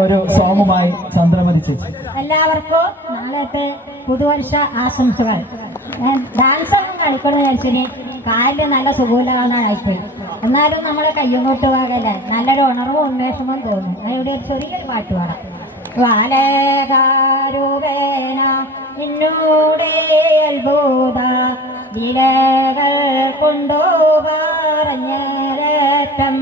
ഒരു സോങ്ങുമായി ചന്ദ്രമതി ചേച്ചി. എല്ലാവർക്കും നാളത്തെ പുതുവർഷ ആശംസകൾ. ഡാൻസ് ഒന്നും കളിക്കണം വിചാരിച്ചിന് കാലിൽ നല്ല സുഖമില്ലാന്നായിപ്പോയി എന്നാലും നമ്മളെ കയ്യും ഭാഗല്ലേ നല്ലൊരു ഉണർവും ഉന്മേഷവും തോന്നും. ഇവിടെ ഒരു ചെറിയ പാട്ട് പാടാം. വാലേകാരൂപേന നിന്നൂടെ അത്ഭുത വിലകൾ കൊണ്ടു പറഞ്ഞേറ്റം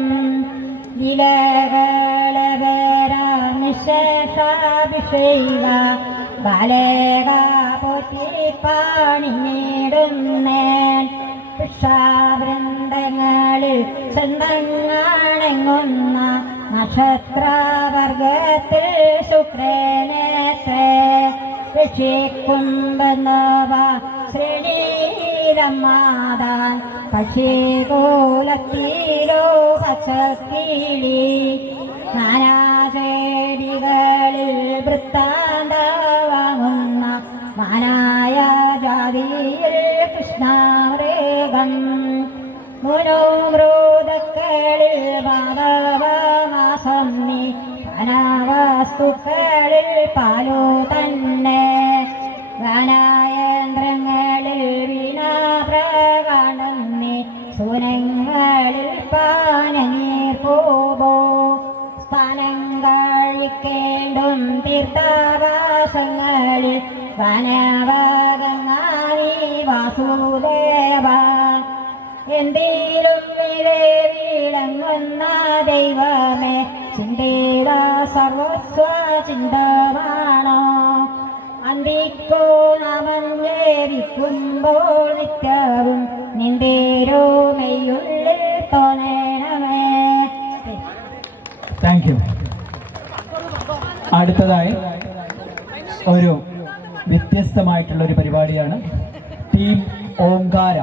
വിലകളേരാമിശേഷാഭിഷേക ബാലേക പോറ്റി പാണിടുന്നേൻ വൃക്ഷാവൃന്ദങ്ങളിൽ ചന്തങ്ങാണെങ്ങുന്ന നക്ഷത്രവർഗത്തിൽ ശുക്രനേത്രേ. രക്ഷിക്കുമ്പെന്നവ ശ്രീരമാതാൻ പക്ഷികൂലത്തിലോ പച്ചക്കിളി വൃത്താന്തവാങ്ങുന്ന മാനായ ജാതിയിൽ കൃഷ്ണമൃഗം മനോമൃതക്കളിൽ മാധവമാസം നീ വനവസ്തുക്കളിൽ പാലു തന്നെ. ഗാനായന്ത്രങ്ങളിൽ കഴിക്കേണ്ടും തീർത്ഥവാസങ്ങളിൽ വനവകങ്ങാനി വാസുദേവ. എന്തിലും ഇതേ വിളങ്ങുന്ന ദൈവമേ ചിന്തേത സർവസ്വ ചിന്തമാണോ? അന്തിക്കോ നമൻ വേദിക്കുമ്പോൾ നിത്യവും നിന്തേരോ രോമയുള്ളിൽ തോന്നണമേ. താങ്ക് യു അടുത്തതായി ഒരു വ്യത്യസ്തമായിട്ടുള്ള ഒരു പരിപാടിയാണ് ടീം ഓങ്കാര.